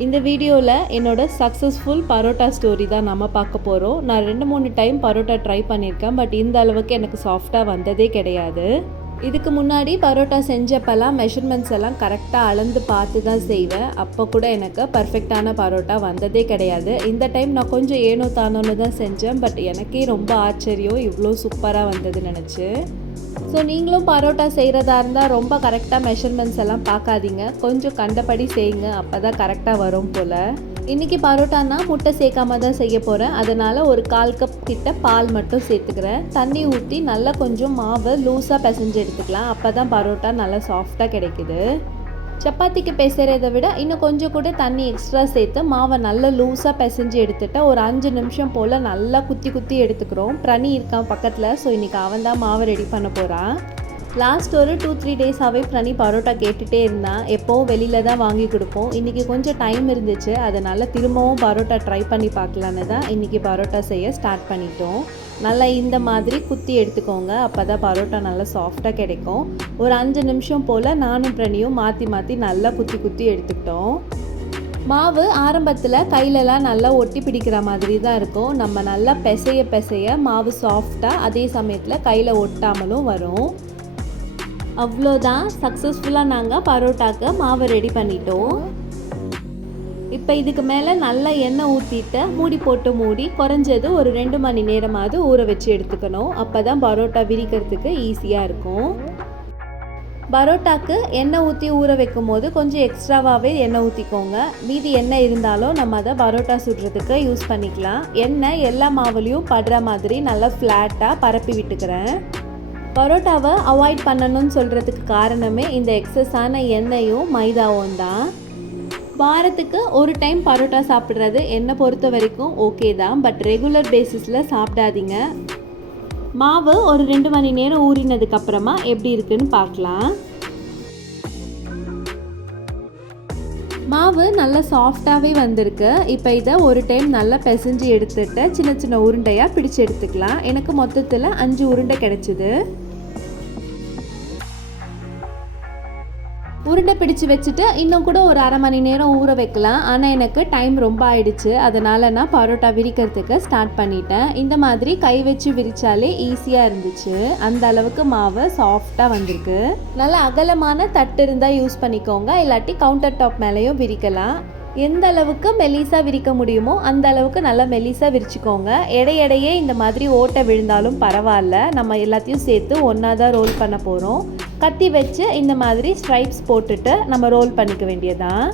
இந்த வீடியோவில் என்னோட சக்ஸஸ்ஃபுல் பரோட்டா ஸ்டோரி தான் நம்ம பார்க்க போகிறோம் நான் ரெண்டு மூணு டைம் பரோட்டா ட்ரை பண்ணியிருக்கேன். பட் இந்த அளவுக்கு எனக்கு சாஃப்டாக வந்ததே கிடையாது. இதுக்கு முன்னாடி பரோட்டா செஞ்சப்பெல்லாம் மெஷர்மெண்ட்ஸ் எல்லாம் கரெக்டாக அளந்து பார்த்து தான் செய்வேன். அப்போ கூட எனக்கு பர்ஃபெக்டான பரோட்டா வந்ததே கிடையாது. இந்த டைம் நான் கொஞ்சம் ஏனோ தானோன்னு தான் செஞ்சேன். பட் எனக்கே ரொம்ப ஆச்சரியம். இவ்வளோ சூப்பராக வந்தது நினச்சி. ஸோ நீங்களும் பரோட்டா செய்கிறதா இருந்தால் ரொம்ப கரெக்டாக மெஷர்மெண்ட்ஸ் எல்லாம் பார்க்காதீங்க. கொஞ்சம் கண்டபடி செய்யுங்க. அப்போ தான் கரெக்டாக வரும் போல். இன்றைக்கி பரோட்டானா முட்டை சேர்க்காம தான் செய்ய போகிறேன் அதனால் ஒரு கால் கப் கிட்ட பால் மட்டும் சேர்த்துக்கிறேன். தண்ணி ஊற்றி நல்லா கொஞ்சம் மாவை லூஸாக பிசைஞ்சு எடுத்துக்கலாம். அப்போ தான் பரோட்டா நல்லா சாஃப்டாக கிடைக்குது. சப்பாத்திக்கு பிசைறதை விட இன்னும் கொஞ்சம் கூட தண்ணி எக்ஸ்ட்ரா சேர்த்து மாவை நல்லா லூஸாக பிசைஞ்சு எடுத்துட்டு ஒரு அஞ்சு நிமிஷம் போல் நல்லா குத்தி குத்தி எடுத்துக்கிறோம். பிரணி இருக்கான் பக்கத்தில் ஸோ இன்றைக்கி அவன் தான் மாவை ரெடி பண்ண போகிறான் லாஸ்ட் ஒரு டூ த்ரீ டேஸாகவே பிரணி பரோட்டா கேட்டுகிட்டே இருந்தான் எப்போவும் வெளியில் தான் வாங்கி கொடுப்போம். இன்றைக்கி கொஞ்சம் டைம் இருந்துச்சு. அதனால் திரும்பவும் பரோட்டா ட்ரை பண்ணி பார்க்கலான்னு தான் இன்றைக்கி பரோட்டா செய்ய ஸ்டார்ட் பண்ணிட்டோம். நல்லா இந்த மாதிரி குத்தி எடுத்துக்கோங்க. அப்போ தான் பரோட்டா நல்லா சாஃப்டாக கிடைக்கும். ஒரு அஞ்சு நிமிஷம் போல் நானும் பிரணியும் மாற்றி மாற்றி நல்லா குத்தி குத்தி எடுத்துக்கிட்டோம். மாவு ஆரம்பத்தில் கையிலலாம் நல்லா ஒட்டி பிடிக்கிற மாதிரி தான் இருக்கும். நம்ம நல்லா பிசைய பிசைய மாவு சாஃப்டாக அதே சமயத்தில் கையில் ஒட்டாமலும் வரும். அவ்வளோதான். சக்ஸஸ்ஃபுல்லாக நாங்கள் பரோட்டாக்கு மாவை ரெடி பண்ணிட்டோம். இப்போ இதுக்கு மேலே நல்லா எண்ணெய் ஊற்றிட்டு மூடி போட்டு மூடி குறைஞ்சது ஒரு ரெண்டு மணி நேரமாவது ஊற வச்சு எடுத்துக்கணும். அப்போ தான் பரோட்டா விரிக்கிறதுக்கு ஈஸியாக இருக்கும். பரோட்டாக்கு எண்ணெய் ஊற்றி ஊற வைக்கும் போது கொஞ்சம் எக்ஸ்ட்ராவாகவே எண்ணெய் ஊற்றிக்கோங்க மீதி எண்ணெய் இருந்தாலும் நம்ம அதை பரோட்டா சுடுறதுக்கு யூஸ் பண்ணிக்கலாம். எண்ணெய் எல்லா மாவுலேயும் படுற மாதிரி நல்லா ஃப்ளாட்டாக பரப்பி விட்டுக்கிறேன். பரோட்டாவை அவாய்ட் பண்ணணும்னு சொல்கிறதுக்கு காரணமே இந்த எக்ஸஸான எண்ணெயும் மைதாவும் தான். வாரத்துக்கு ஒரு டைம் பரோட்டா சாப்பிட்றது என்னை பொறுத்த வரைக்கும் ஓகே தான் பட் ரெகுலர் பேசிஸில் சாப்பிடாதீங்க. மாவு ஒரு ரெண்டு மணி நேரம் ஊறினதுக்கப்புறமா எப்படி இருக்குன்னு பார்க்கலாம். மாவு நல்லா சாஃப்டாகவே வந்திருக்கு. இப்போ இதை ஒரு டைம் நல்லா பிசைஞ்சு எடுத்துட்டு சின்ன சின்ன உருண்டையாக பிடிச்சு எடுத்துக்கலாம். எனக்கு மொத்தத்தில் அஞ்சு உருண்டை கிடச்சிது. உருண்டை பிடிச்சு வச்சுட்டு இன்னும் கூட ஒரு அரை மணி நேரம் ஊற வைக்கலாம். ஆனால் எனக்கு டைம் ரொம்ப ஆயிடுச்சு. அதனால் நான் பரோட்டா விரிக்கிறதுக்கு ஸ்டார்ட் பண்ணிட்டேன். இந்த மாதிரி கை வச்சு விரிச்சாலே ஈஸியாக இருந்துச்சு. அந்த அளவுக்கு மாவு சாஃப்டாக வந்திருக்கு. நல்ல அகலமான தட்டு இருந்தால் யூஸ் பண்ணிக்கோங்க. இல்லாட்டி கவுண்டர் டாப் மேலேயும் விரிக்கலாம். எந்த அளவுக்கு மெலிசா விரிக்க முடியுமோ அந்த அளவுக்கு நல்லா மெலிசா விரிச்சுக்கோங்க. எடையடையே இந்த மாதிரி ஓட்டை விழுந்தாலும் பரவாயில்ல. நம்ம எல்லாத்தையும் சேர்த்து ஒன்றா தான் ரோல் பண்ண போகிறோம் கத்தி வச்சு இந்த மாதிரி ஸ்ட்ரைப்ஸ் போட்டுட்டு நம்ம ரோல் பண்ணிக்க வேண்டியதான்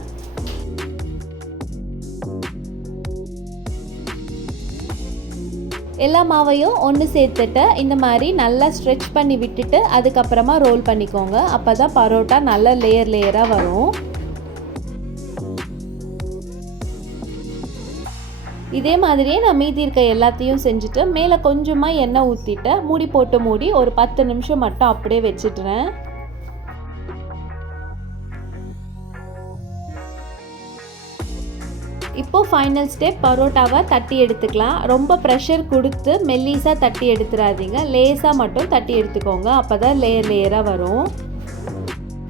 எல்லா மாவையும் ஒன்று சேர்த்துட்டு இந்த மாதிரி நல்லா ஸ்ட்ரெச் பண்ணி விட்டுட்டு அதுக்கப்புறமா ரோல் பண்ணிக்கோங்க. அப்போ தான் பரோட்டா நல்ல லேயர் லேயராக வரும். இதே மாதிரியே நான் மீதி இருக்க எல்லாத்தையும் செஞ்சுட்டு மேலே கொஞ்சமாக எண்ணெய் ஊற்றிட்டு மூடி போட்டு மூடி ஒரு பத்து நிமிஷம் மட்டும் அப்படியே வச்சுட்றேன். இப்போ ஃபைனல் ஸ்டெப் பரோட்டாவை தட்டி எடுத்துக்கலாம். ரொம்ப ப்ரெஷர் கொடுத்து மெல்லீஸாக தட்டி எடுத்துடாதீங்க லேஸாக மட்டும் தட்டி எடுத்துக்கோங்க. அப்போ தான் லேயர் லேயராக வரும்.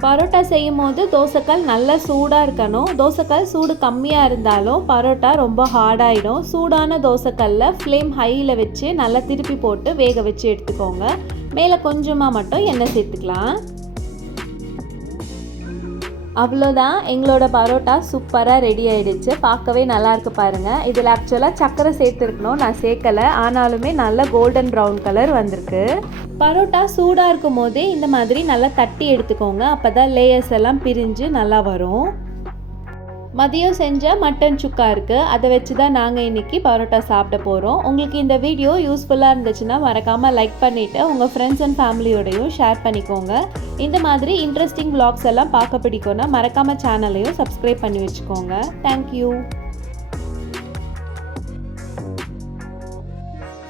பரோட்டா செய்யும் போது தோசைக்கல் நல்லா சூடாக இருக்கணும். தோசைக்கல் சூடு கம்மியாக இருந்தாலும் பரோட்டா ரொம்ப ஹார்டாயிடும் சூடான தோசைக்கல்ல ஃப்ளேம் ஹையில் வச்சு நல்லா திருப்பி போட்டு வேக வச்சு எடுத்துக்கோங்க. மேலே கொஞ்சமாக மட்டும் எண்ணெய் சேர்த்துக்கலாம். அவ்வளோதான். எங்களோட பரோட்டா சூப்பராக ரெடி ஆகிடுச்சு பார்க்கவே நல்லாயிருக்கு பாருங்கள் இதில் ஆக்சுவலாக சக்கரை சேர்த்துருக்கணும். நான் சேர்க்கலை. ஆனாலுமே நல்ல கோல்டன் ப்ரௌன் கலர் வந்திருக்கு. பரோட்டா சூடாக இருக்கும் போதே இந்த மாதிரி நல்லா தட்டி எடுத்துக்கோங்க. அப்போ தான் லேயர்ஸ் எல்லாம் பிரிஞ்சு நல்லா வரும். மதியம் செஞ்ச மட்டன் சுக்கா இருக்குது அதை வச்சு தான் நாங்கள் இன்றைக்கி பரோட்டா சாப்பிட போகிறோம் உங்களுக்கு இந்த வீடியோ யூஸ்ஃபுல்லாக இருந்துச்சுன்னா மறக்காமல் லைக் பண்ணிவிட்டு உங்கள் ஃப்ரெண்ட்ஸ் அண்ட் ஃபேமிலியோடையும் ஷேர் பண்ணிக்கோங்க. இந்த மாதிரி இன்ட்ரெஸ்டிங் வ்ளாக்ஸ் எல்லாம் பார்க்க பிடிக்கும்னா மறக்காமல் சேனலையும் சப்ஸ்கிரைப் பண்ணி வச்சுக்கோங்க. தேங்க்யூ